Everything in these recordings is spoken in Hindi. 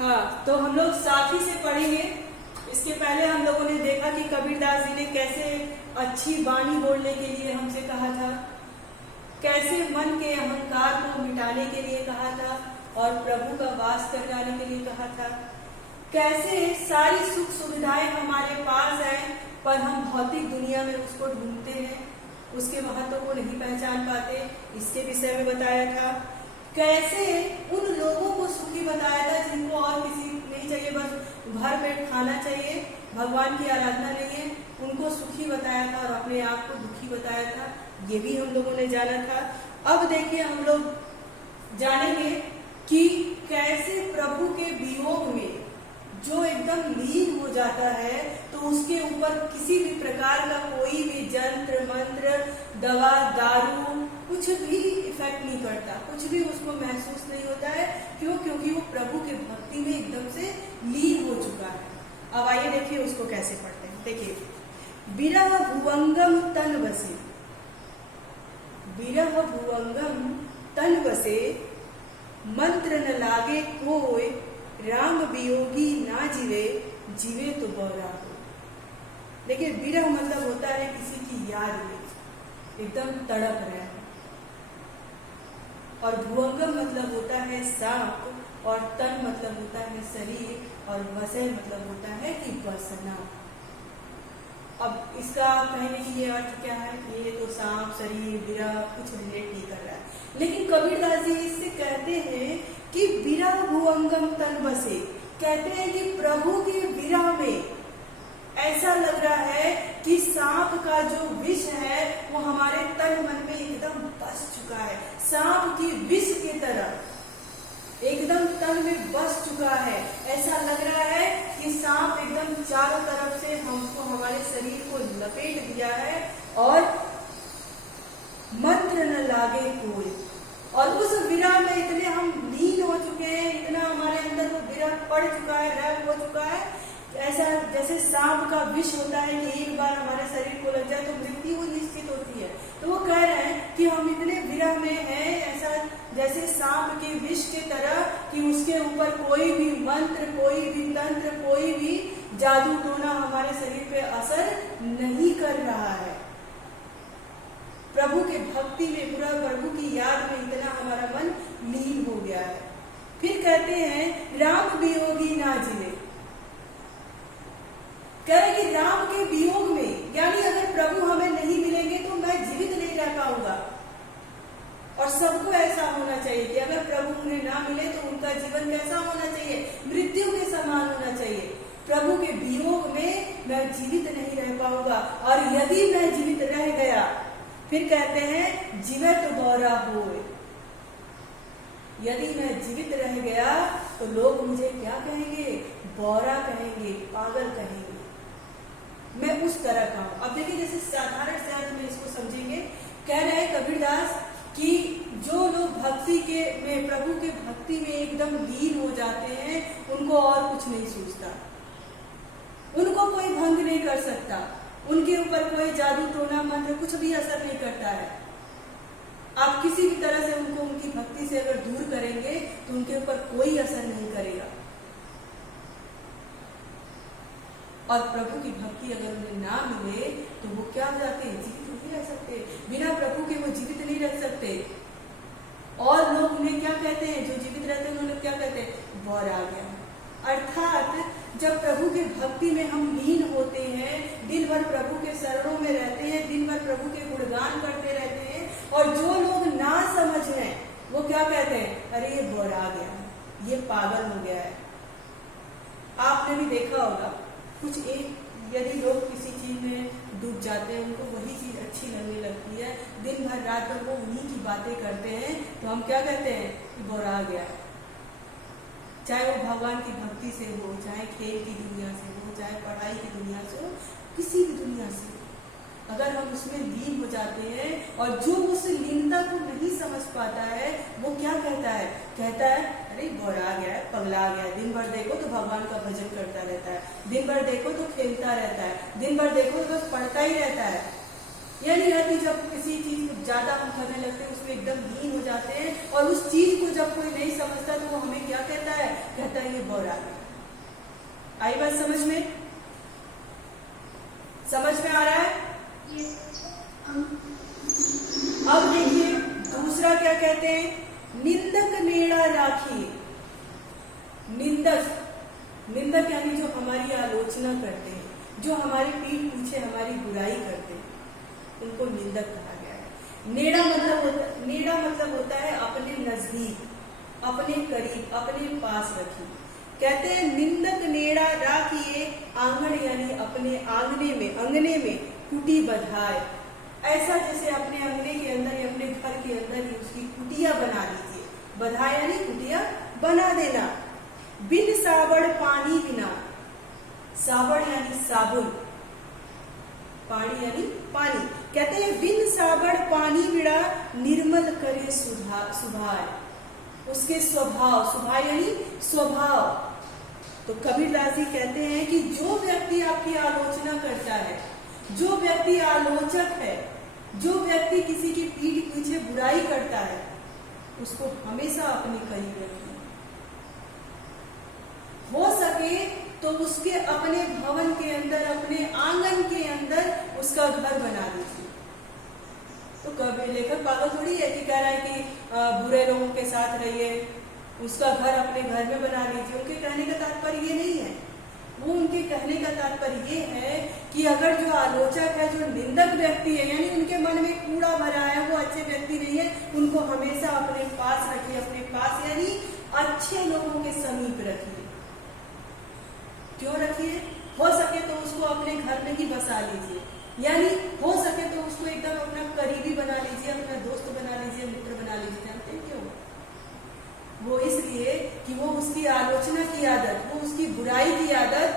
हाँ, तो हम लोग साथी से पढ़ेंगे। इसके पहले हम लोगों ने देखा कि कबीरदास जी ने कैसे अच्छी वाणी बोलने के लिए हमसे कहा था, कैसे मन के अहंकार को मिटाने के लिए कहा था और प्रभु का वास कर जाने के लिए कहा था, कैसे सारी सुख सुविधाएं हमारे पास हैं पर हम भौतिक दुनिया में उसको ढूंढते हैं, उसके महत्व को नहीं पहचान पाते, इसके विषय में बताया था। कैसे उन लोगों को सुखी बताया था जिनको और किसी नहीं चाहिए, बस भर पेट खाना चाहिए, भगवान की आराधना नहीं है, उनको सुखी बताया था और अपने आप को दुखी बताया था। ये भी हम लोगों ने जाना था। अब देखिए हम लोग जानेंगे कि कैसे प्रभु के वियोग में जो एकदम लीन हो जाता है तो उसके ऊपर किसी भी प्रकार का कोई भी जंत्र मंत्र दवा दारू कुछ भी इफेक्ट नहीं करता, कुछ भी उसको महसूस नहीं होता है। क्यों? क्योंकि वो प्रभु के भक्ति में एकदम से लीन हो चुका है। अब आइए देखिए उसको कैसे पढ़ते हैं। देखिए, विरह भुवंगम तन बसे, विरह भुवंगम तन बसे, मंत्र न लागे कोय, राम वियोगी ना जीवे, जीवे तो बौरा हो। देखिए, विरह मतलब होता है किसी की याद में एकदम तड़प रहे, और भुवंगम मतलब होता है सांप, और तन मतलब होता है शरीर, और बसे मतलब होता है कि बसना। अब इसका कहने की ये अर्थ क्या है? ये तो सांप शरीर विरह कुछ रिलेट नहीं कर रहा है, लेकिन कबीरदास जी इससे कहते हैं कि विरह भुवंगम तन बसे, कहते हैं कि प्रभु के विरह में ऐसा लग रहा है कि सांप का जो विष है वो हमारे तन मन में एकदम बस चुका है, सांप की विष की तरह एकदम तन में बस चुका है। ऐसा लग रहा है कि सांप एकदम चारों तरफ से हमको हमारे शरीर को लपेट दिया है और मंत्र न लागे कोई। और उस विरह में इतने हम लीन हो चुके हैं, इतना हमारे अंदर वो विरह पड़ चुका है, रब हो चुका है, ऐसा जैसे सांप का विष होता है कि एक बार हमारे शरीर को लग जाए तो मृत्यु निश्चित होती है। तो वो कह रहे हैं कि हम इतने विरह में हैं, ऐसा जैसे सांप के विष की तरह कि उसके ऊपर कोई भी मंत्र, कोई भी तंत्र, कोई भी जादू टोना हमारे शरीर पे असर नहीं कर रहा है। प्रभु के भक्ति में, पूरा प्रभु की याद में इतना हमारा मन लीन हो गया है। फिर कहते हैं राम वियोगी ना जीवे, कह रहे कि राम के वियोग में, यानी अगर प्रभु हमें नहीं मिलेंगे तो मैं जीवित नहीं रह पाऊंगा। और सबको ऐसा होना चाहिए कि अगर प्रभु उन्हें ना मिले तो उनका जीवन कैसा होना चाहिए? मृत्यु के समान होना चाहिए। प्रभु के वियोग में मैं जीवित नहीं रह पाऊंगा, और यदि मैं जीवित रह गया, फिर कहते हैं जीवे तो बौरा होए, यदि मैं जीवित रह गया तो लोग मुझे क्या कहेंगे? बौरा कहेंगे, पागल कहेंगे, मैं उस तरह का हूं। अब देखिए, जैसे साधारण से अर्थ में इसको समझेंगे। कह रहे हैं कबीरदास कि जो लोग भक्ति के में, प्रभु के भक्ति में एकदम लीन हो जाते हैं, उनको और कुछ नहीं सूझता, उनको कोई भंग नहीं कर सकता, उनके ऊपर कोई जादू टोना मंत्र कुछ भी असर नहीं करता है। आप किसी भी तरह से उनको उनकी भक्ति से अगर दूर करेंगे तो उनके ऊपर कोई असर नहीं करेगा। और प्रभु की भक्ति अगर उन्हें ना मिले तो वो क्या हो जाते हैं? जीवित नहीं रह सकते, बिना प्रभु के वो जीवित नहीं रह सकते। और लोग उन्हें क्या कहते हैं? जो जीवित रहते हैं उन्हें क्या कहते हैं? बौरा आ गया। अर्थात जब प्रभु के भक्ति में हम लीन होते हैं, दिन भर प्रभु के शरणों में रहते हैं, दिन भर प्रभु के गुणगान करते रहते हैं, और जो लोग ना समझ हैं वो क्या कहते हैं? अरे ये बौरा आ गया, ये पागल हो गया है। आपने भी देखा होगा, कुछ एक यदि लोग किसी चीज में डूब जाते हैं, उनको वही चीज अच्छी लगने लगती है, दिन भर रात भर वो उन्हीं की बातें करते हैं, तो हम क्या कहते हैं? कि बौरा आ गया। चाहे वो भगवान की भक्ति से हो, चाहे खेल की दुनिया से हो, चाहे पढ़ाई की दुनिया से हो, किसी भी दुनिया से, अगर हम उसमें लीन हो जाते हैं और जो उस लीनता को नहीं समझ पाता है वो क्या कहता है? कहता है अरे बौरा आ गया है, पगला आ गया है, दिन भर देखो तो भगवान का भजन करता रहता है, दिन भर देखो तो खेलता रहता है, दिन भर देखो तो बस पढ़ता ही रहता है। यानी है कि जब किसी चीज को ज्यादा हम करने लगते हैं, उसमें एकदम लीन हो जाते हैं, और उस चीज को जब कोई नहीं समझता तो वो हमें क्या कहता है? कहता है ये ये बौरा गया। आई बात समझ में? समझ में आ रहा है? अब देखिए दूसरा क्या कहते हैं, निंदक नेड़ा राखिए। निंदक, निंदक यानी जो हमारी आलोचना करते हैं, जो हमारे पीठ पीछे हमारी बुराई करते हैं, उनको निंदक कहा गया है। नेड़ा मतलब होता है अपने नजदीक, अपने करीब, अपने पास रखिए। कहते हैं निंदक नेड़ा राखिए आंगन, यानी अपने अंगने में कुटी बधाए। ऐसा जैसे अपने अंगने के अंदर या अपने घर के अंदर ही उसकी कुटिया बना लीजिए। बधाए यानी कुटिया बना देना। बिन साबड़ पानी बिना, साबड़ यानी साबुन, पानी यानी पानी। कहते हैं बिन साबड़ पानी बिना निर्मल करे सुभाए। उसके स्वभाव, स्वभाव यानी स्वभाव। तो कबीरदास जी कहते हैं कि जो व्यक्ति आपकी आलोचना करता है, जो व्यक्ति आलोचक है, जो व्यक्ति किसी की पीठ पीछे बुराई करता है, उसको हमेशा अपने करीब रखिए। हो सके तो उसके अपने भवन के अंदर, अपने आंगन के अंदर उसका घर बना दीजिए। तो कभी लेखक पागल थोड़ी है कि कह रहा है कि बुरे लोगों के साथ रहिए, उसका घर अपने घर में बना लीजिए। उनके कहने का तात्पर्य ये नहीं है। वो उनके कहने का तात्पर्य ये है कि अगर जो आलोचक है, जो निंदक व्यक्ति है, यानी उनके मन में कूड़ा भरा है, वो अच्छे व्यक्ति नहीं है, उनको हमेशा अपने पास रखिए। अपने पास यानी अच्छे लोगों के समीप रखिए। क्यों रखिए? हो सके तो उसको अपने घर में ही बसा लीजिए, यानी हो सके तो उसको एकदम अपना करीबी बना लीजिए, अपना दोस्त बना लीजिए, मित्र बना लीजिए। जानते हैं क्यों? वो इसलिए कि वो उसकी आलोचना की आदत, वो उसकी बुराई की आदत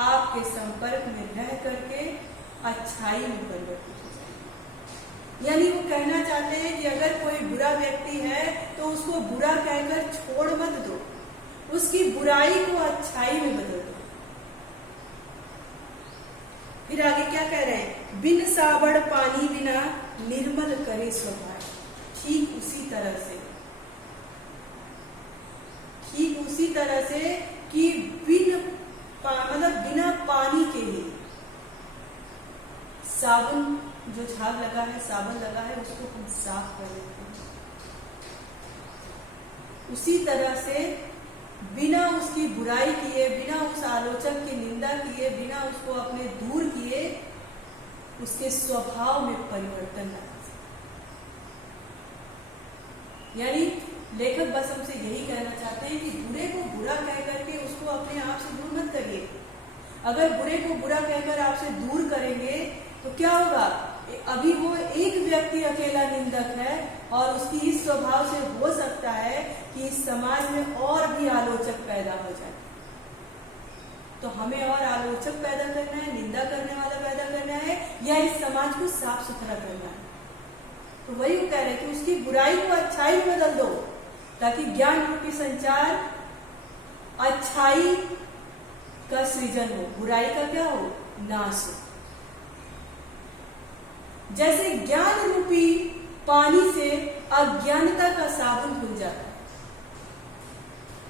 आपके संपर्क में रह करके अच्छाई में परिवर्तित हो जाएगी। यानी वो कहना चाहते हैं कि अगर कोई बुरा व्यक्ति है तो उसको बुरा कहकर छोड़ मत दो, उसकी बुराई को अच्छाई में बदल दो। फिर आगे क्या कह रहे हैं, बिन साबड़ पानी बिना निर्मल करे स्वभाव। ठीक उसी तरह से, ठीक उसी तरह से कि मतलब बिना पानी के ही साबुन, जो झाग लगा है, साबुन लगा है, उसको हम साफ कर देते हैं। उसी तरह से बिना उसकी बुराई किए, बिना उस आलोचक की निंदा किए, बिना उसको अपने दूर किए, उसके स्वभाव में परिवर्तन लाना। यानी लेखक बस हमसे यही कहना चाहते हैं कि बुरे को बुरा कह करके उसको अपने आप से दूर मत करिए। अगर बुरे को बुरा कहकर आपसे दूर करेंगे तो क्या होगा? अभी वो एक व्यक्ति अकेला निंदक है और उसकी इस स्वभाव से हो सकता है कि इस समाज में और भी आलोचक पैदा हो जाए। तो हमें और आलोचक पैदा करना है, निंदा करने वाला पैदा करना है, या इस समाज को साफ सुथरा करना है? तो वही वो कह रहे हैं कि उसकी बुराई को अच्छाई में बदल दो, ताकि ज्ञान रूपी संचार अच्छाई का सृजन हो, बुराई का क्या हो? नाश हो। जैसे ज्ञान रूपी पानी से अज्ञानता का साबुन धुल जाता है।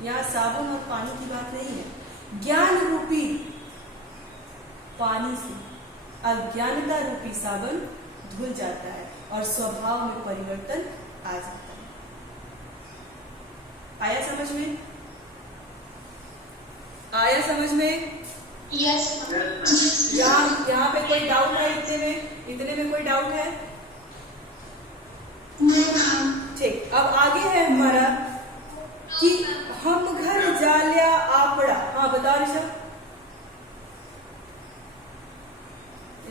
यहां साबुन और पानी की बात नहीं है। ज्ञान रूपी पानी से अज्ञानता रूपी साबुन धुल जाता है और स्वभाव में परिवर्तन आ जाता है। आया समझ में? आया समझ में? यस। यहाँ पे कोई डाउट है? इतने में कोई डाउट है? ठीक। अब आगे है हमारा कि हम घर जालिया आपड़ा। हाँ बताओ ऋषभ।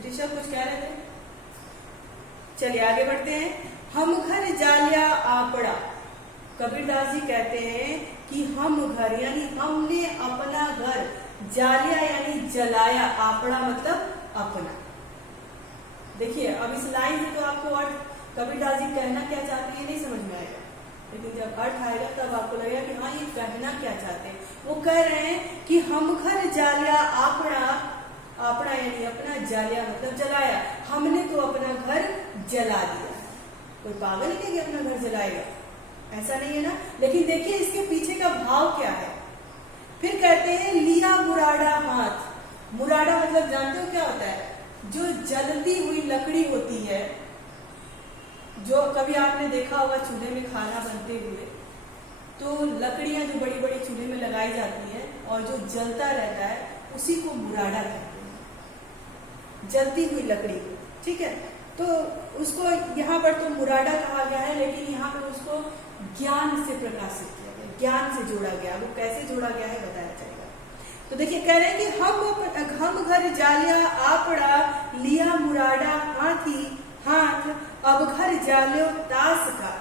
ऋषभ कुछ कह रहे थे? चलिए आगे बढ़ते हैं। हम घर जालिया आपड़ा। कबीरदास जी कहते हैं कि हम घर यानी हमने अपना घर, जालिया यानी जलाया, आपड़ा मतलब अपना। देखिए अब इस लाइन से तो आपको अर्थ कबीरदास जी कहना क्या चाहते हैं नहीं समझ में आएगा, लेकिन जब अर्थ आएगा तब आपको लगेगा कि हाँ ये कहना क्या चाहते हैं। वो कह रहे हैं कि हम घर जालिया आपड़ा, आपड़ा यानी अपना, जालिया मतलब जलाया। हमने तो अपना घर जला दिया। कोई पागल है कि अपना घर जलाएगा? ऐसा नहीं है ना। लेकिन देखिए इसके पीछे का भाव क्या है। फिर कहते हैं लिया मुराड़ा हाथ। मुराड़ा मतलब जानते हो क्या होता है? जो जलती हुई लकड़ी होती है, जो कभी आपने देखा होगा चूल्हे में खाना बनते हुए, तो लकड़ियां जो बड़ी बड़ी चूल्हे में लगाई जाती है और जो जलता रहता है उसी को मुराड़ा कहते हैं, जलती हुई लकड़ी। ठीक है, तो उसको यहाँ पर तो मुराड़ा कहा गया है, लेकिन यहाँ पर उसको ज्ञान से प्रकाशित किया गया, ज्ञान से जोड़ा गया। वो कैसे जोड़ा गया है बताया जाएगा। तो देखिए कह रहे हैं कि हम घर जालिया आपड़ा लिया मुराड़ा हाथी हाथ अब घर जालियो तास का।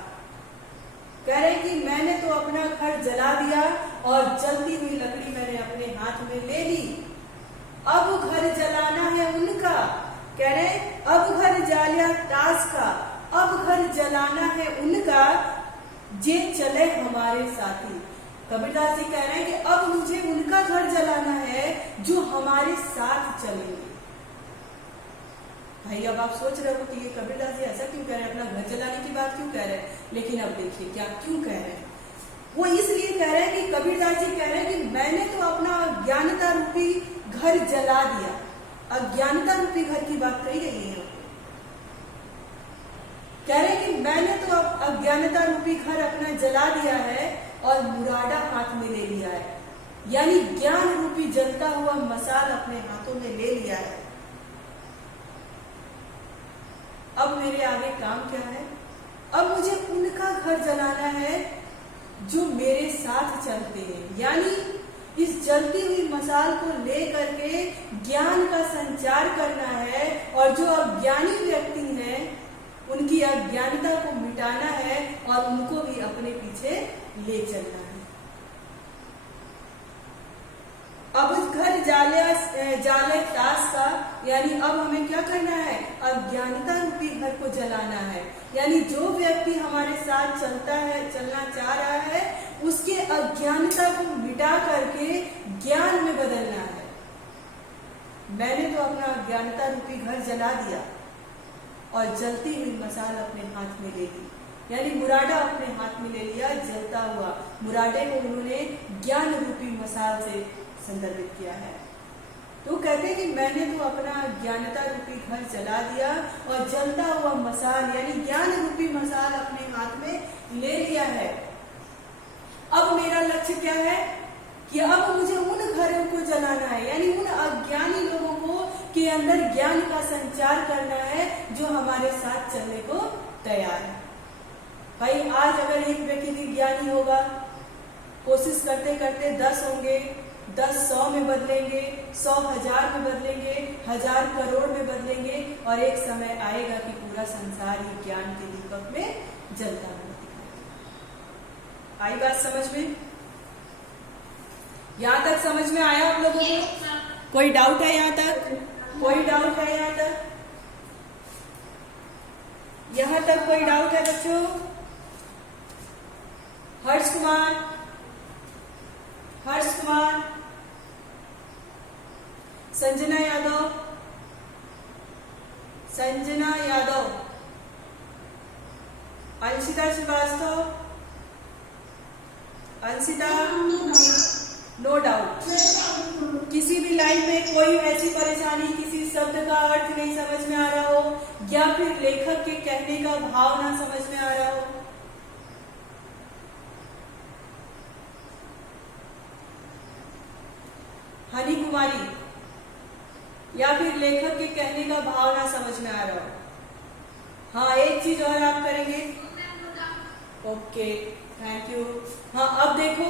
कह रहे हैं कि मैंने तो अपना घर जला दिया और जलती हुई लकड़ी मैंने अपने हाथ में ले ली, अब घर जलाना है उनका। कह रहे अब घर जालिया तास का, अब घर जलाना है उनका, जे चले हमारे साथी। कबीरदास जी कह रहे हैं कि अब मुझे उनका घर जलाना है जो हमारे साथ चलेंगे। भाई अब आप सोच रहे हो कि ये कबीरदास जी ऐसा क्यों कह रहे हैं, अपना घर जलाने की बात क्यों कह रहे हैं? लेकिन अब देखिए क्या क्यों कह रहे हैं। वो इसलिए कह रहे हैं कि कबीरदास जी कह रहे हैं कि मैंने तो अपना अज्ञानता रूपी घर जला दिया। अज्ञानता रूपी घर की बात कही गई है। कह रहे हैं कि मैंने तो अब अज्ञानता रूपी घर अपना जला दिया है और मुराड़ा हाथ में ले लिया है, यानी ज्ञान रूपी जलता हुआ मसाल अपने हाथों में ले लिया है। अब मेरे आगे काम क्या है? अब मुझे उनका घर जलाना है जो मेरे साथ चलते हैं, यानी इस जलती हुई मसाल को ले करके ज्ञान का संचार करना है और जो अज्ञानी व्यक्ति हैं उनकी अज्ञानता को मिटाना है और उनको भी अपने पीछे ले चलना है। अब घर जाले तास का, यानी अब हमें क्या करना है? अज्ञानता रूपी घर को जलाना है, यानी जो व्यक्ति हमारे साथ चलना चाह रहा है उसके अज्ञानता को मिटा करके ज्ञान में बदलना है। मैंने तो अपना अज्ञानता रूपी घर जला दिया और जलती हुई मसाल अपने हाथ में ले ली, यानी मुराड़ा अपने हाथ में ले लिया, जलता हुआ। मुराडे को उन्होंने ज्ञान रूपी मसाल से संदर्भित किया है। तो कहते हैं कि मैंने तो अपना ज्ञानता रूपी घर जला दिया और जलता हुआ मसाल यानी ज्ञान रूपी मसाल अपने हाथ में ले लिया है। अब मेरा लक्ष्य क्या है कि अब मुझे उन घरों को जलाना है, यानी उन अज्ञानी लोगों को के अंदर ज्ञान का संचार करना है जो हमारे साथ चलने को तैयार है। भाई आज अगर एक व्यक्ति ज्ञानी होगा, कोशिश करते करते 10 होंगे, 10 100 में बदलेंगे, 100 1000 में बदलेंगे, 1000 करोड़ में बदलेंगे और एक समय आएगा कि पूरा संसार ही ज्ञान के दीपक में जलता हुआ। आई बात समझ में? यहाँ तक समझ में आया आप लोगों को? कोई डाउट है यहाँ तक? कोई डाउट है यहाँ तक? यहाँ तक कोई डाउट है बच्चों? Harsh Kumar, Harsh Kumar, Sanjana Yadav, Sanjana Yadav, Anshita Srivastava, Anshita, no doubt. किसी भी लाइन में कोई ऐसी परेशानी, किसी शब्द का अर्थ नहीं समझ में आ रहा हो या फिर लेखक के कहने का भाव ना समझ में आ रहा हो? हनी कुमारी, या फिर लेखक के कहने का भाव ना समझ में आ रहा हो? हाँ, एक चीज और आप करेंगे। Okay, thank you. हाँ, अब देखो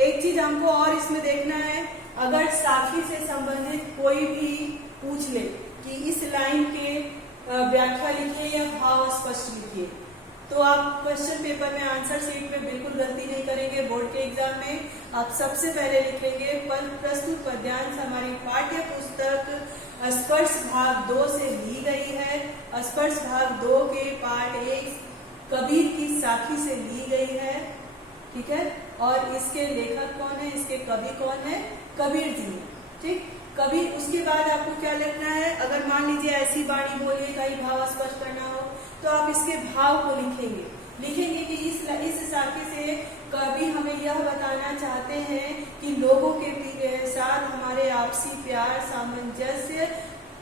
एक चीज हमको और इसमें देखना है। अगर साखी से संबंधित कोई भी पूछ ले कि इस लाइन के व्याख्या लिखिए या भाव स्पष्ट लिखिए, तो आप क्वेश्चन पेपर में आंसर शीट में बिल्कुल गलती नहीं करेंगे। बोर्ड के एग्जाम में आप सबसे पहले लिखेंगे प्रस्तुत पद्यांश हमारी पाठ्य पुस्तक स्पर्श भाग 2 से ली गई है। स्पर्श भाग 2 के पाठ 1 कबीर की साखी से ली गई है, ठीक है। और इसके लेखक कौन है, इसके कवि कौन है? कबीर जी हैं, ठीक। कबीर, उसके बाद आपको क्या लिखना है? अगर मान लीजिए ऐसी वाणी बोलिए कहीं भाव स्पष्ट करना हो तो आप इसके भाव को लिखेंगे। लिखेंगे कि इस साखी से कवि हमें यह बताना चाहते हैं कि लोगों के साथ हमारे आपसी प्यार सामंजस्य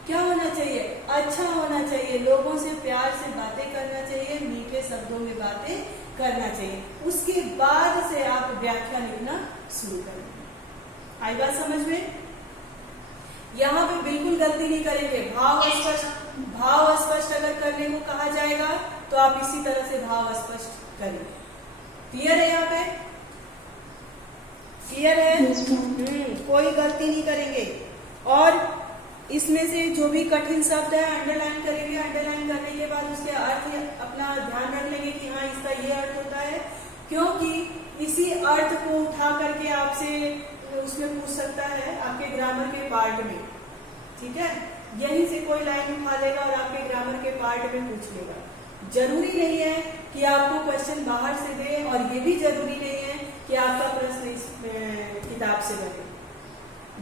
क्या होना चाहिए, अच्छा होना चाहिए। लोगों से प्यार से बातें करना चाहिए, मीठे शब्दों में बातें करना चाहिए। उसके बाद से आप व्याख्या लिखना शुरू कर देंगे। आई बात समझ में? यहाँ पे बिल्कुल गलती नहीं करेंगे। भाव स्पष्ट अगर करने को कहा जाएगा तो आप इसी तरह से भाव स्पष्ट करेंगे। क्लियर है? यहाँ पे क्लियर है? कोई गलती नहीं करेंगे। और इसमें से जो भी कठिन शब्द है अंडरलाइन करेंगे। अंडरलाइन करने के बाद उसके अर्थ अपना ध्यान रख लेंगे कि हाँ इसका ये अर्थ होता है, क्योंकि इसी अर्थ को उठा करके आपसे उसमें पूछ सकता है आपके ग्रामर के पार्ट में। ठीक है, यहीं से कोई लाइन उठा लेगा और आपके ग्रामर के पार्ट में पूछ लेगा। जरूरी नहीं है कि आपको क्वेश्चन बाहर से दे, और ये भी जरूरी नहीं है कि आपका प्रश्न इस किताब से बने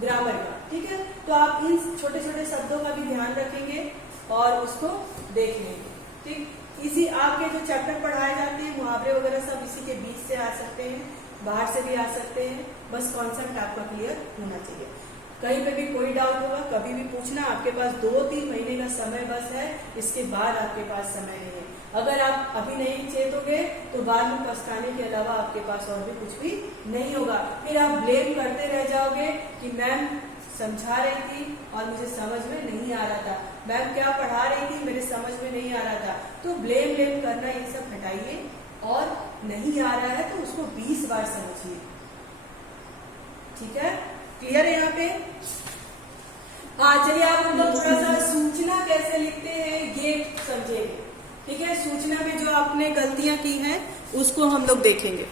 ग्रामर का। ठीक है, तो आप इन छोटे छोटे शब्दों का भी ध्यान रखेंगे और उसको देख लेंगे। ठीक, इसी आपके जो चैप्टर पढ़ाए जाते हैं मुहावरे वगैरह सब इसी के बीच से आ सकते हैं, बाहर से भी आ सकते हैं। बस कॉन्सेप्ट आपका क्लियर होना चाहिए। कहीं पे भी कोई डाउट होगा कभी भी पूछना। आपके पास 2-3 महीने का समय बस है, इसके बाद आपके पास समय नहीं है। अगर आप अभी नहीं चेतोगे तो बाद में पछताने के अलावा आपके पास और भी कुछ भी नहीं होगा। फिर आप ब्लेम करते रह जाओगे कि मैम समझा रही थी और मुझे समझ में नहीं आ रहा था, मैम क्या पढ़ा रही थी मेरे समझ में नहीं आ रहा था। तो ब्लेम करना ये सब हटाइए, और नहीं आ रहा है तो उसको 20 बार समझिए। ठीक है, क्लियर है यहाँ पे? हाँ, चलिए आप हम लोग थोड़ा सा सूचना कैसे लिखते हैं ये समझेंगे। ठीक है, सूचना में जो आपने गलतियां की हैं उसको हम लोग देखेंगे।